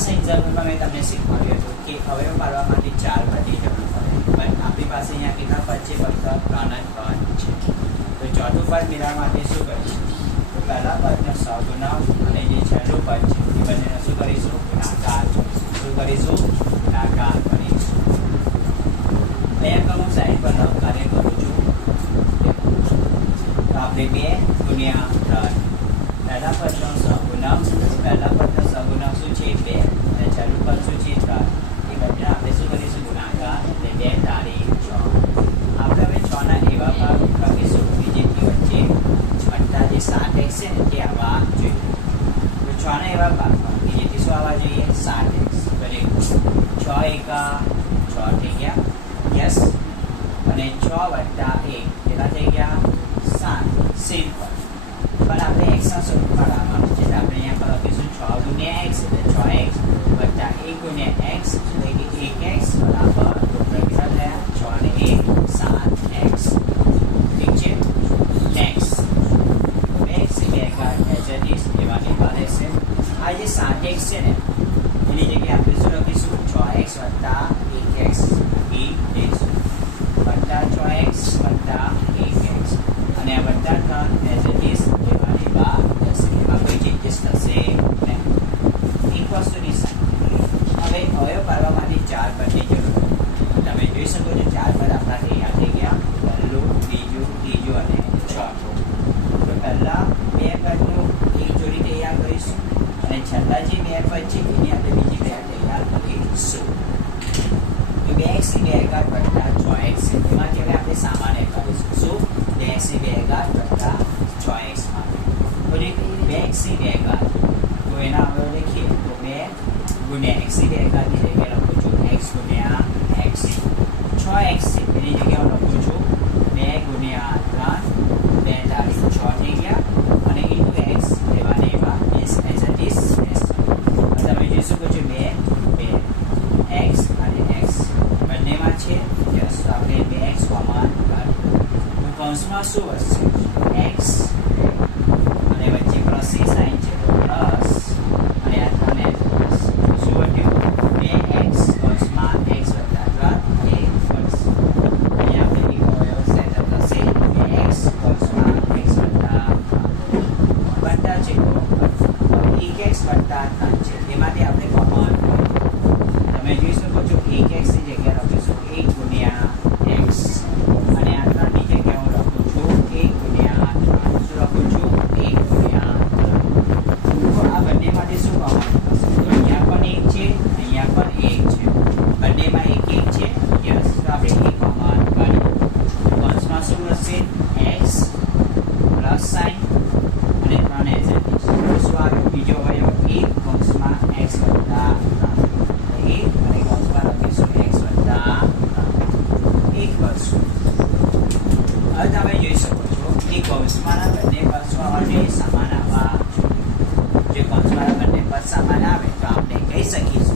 Last example में मैं तमने शीखवाड्युं हतुं कि अवयव पाडवा माटे 4 पदनी जरूर पड़े, पण आपणी पासे अहींया केटला पद छे? फक्त 3 જ पद छे। तो चौथું पद मेळवવા માટે શું કરીશું? तो પહેલા પદનો સહગુણક અને જે છેલ્લું પદ છે એ બંનેનો શું કરીશું? ગુણાકાર કરીશું। શું કરીશું? ગુણાકાર કરીશું। અહીંયા તો હું સાઈડ પર કાર્ય કરું છું। તો આપણે 2 ગુણ્યા 3 પહેલા પદનો સહગુણક, પહેલા પદનો સહગુણક શું છે? 2 અને છેલ્લું પદ શું છે? 3। એ બંને આપણે શું કરીશું? ગુણાકાર, એટલે 2 તારી 6। આપણે હવે 6 ના એવા ભાગ લખીશું કે જેની વચ્ચે વત્તા જે 7x છે ને તે આવવા જોઈએ। તો 6 ના એવા ભાગમાં કે જેથી શું આવવા જોઈએ? 7x। બરાબર, 6 એકા 6 થઈ ગયા, યસ, અને 6 વત્તા 1 કેટલા થઈ ગયા? 7। સિમ્પલ। પણ આપણે x ના સ્વરૂપ પાડવામાં આવે છે, એટલે આપણે અહીંયા પર લખીશું 6 ગુણ્યા x એટલે 6x વત્તા 1 ગુણ્યા x એટલે કે 1x બરાબર કેટલા થયા? 6 અને 1 7x। ઠીક છે, નેક્સ્ટ 2x 2 એકા એઝ ઇટ ઇઝ એવાની પાસે છે। આ જે 7x છે ને એની જગ્યાએ આપણે શું લખીશું? 6x વત્તા 1x બી લઈશું વત્તા 6x વત્તા 1x અને આ વત્તા 3 એઝ ઇટ ઇઝ એવાની બહાર જશે। એમાં કોઈ ચેન્જીસ થશે નહીં। ઇક્વલ્સની સાઇન હવે અવયવ પાડવા માટે 4 પદની જરૂર છે। તમે જોઈ શકો છો 4 પદ આપણા તૈયાર થઈ ગયા, પહેલું, બીજું, ત્રીજું અને ચોથું। તો પહેલા 2 પદનું એક જોડી તૈયાર કરીશું અને છેલ્લા જે 2 પદ છે એની આપણે બીજી 2 તૈયાર કરીશું। તો 2x ની 2 ઘાત વત્તા 6x છે, એમાંથી હવે આપણે સામાન્ય કરીશું। શું? 2x ની 2 ઘાત વત્તા 6x માં તો 2x ની 2 ઘાત, તો એના હવે લખીએ તો 2 ગુણ્યા x ની 2 ઘાતની જગ્યાએ લખું છું x ગુણ્યા x। 6x છે એની જગ્યાએ હું લખું છું 2 ગુણ્યા 3 2 તારીખ 6 થઈ ગયા અને ઇન્ટુ x લેવાને એવા એઝ ઇટ ઇઝ। તમે જોઈ શકો છો 2 x અને x બંનેમાં છે, યસ, તો આપણે 2x કોમન કાઢીએ તો કૌંસમાં શું વધશે? x અને વચ્ચે પ્લસની સાઇન છે તો પ્લસ અને આ 3 શું વધ્યું? 2x કૌંસમાં x વત્તા 3 એ વધશે। અહીંયા આપણે એક અવયવ સેટઅપ થશે 2x કૌંસમાં x વત્તા 3 છે તો 1x વત્તા 3 છે, એમાંથી આપણે કોમન તમે જોઈ શકો છો 1x ની જગ્યાએ લખીશું 1 ગુણ્યા x અને આ 3 ની જગ્યાએ હું લખું છું 1 ગુણ્યા 3। શું લખું છું? 1 ગુણ્યા 3। તો આ બંનેમાંથી શું કોમન થશે? તો અહીંયા પણ 1 છે, અહીંયા પણ 1 છે, બંનેમાં 1 1 છે, યસ, તો આપણે 1 કોમન કાઢીએ તો કૌંસમાં શું હશે? x પ્લસ સાઇન અને 3 એઝ ઇટ ઇઝ। શું આવ્યો? બીજો અવયવ 1 કૌંસમાં x વત્તા 3 અને કૌંસમાં લખીશું x વત્તા 3 કરશું। હવે તમે જોઈ શકો છો કે કૌંસમાંના બંને પદ શું આવવા જોઈએ? સમાન આવવા જોઈએ। જે કૌંસમાંના બંને પદ સમાન આવે તો આપણે કહી શકીશું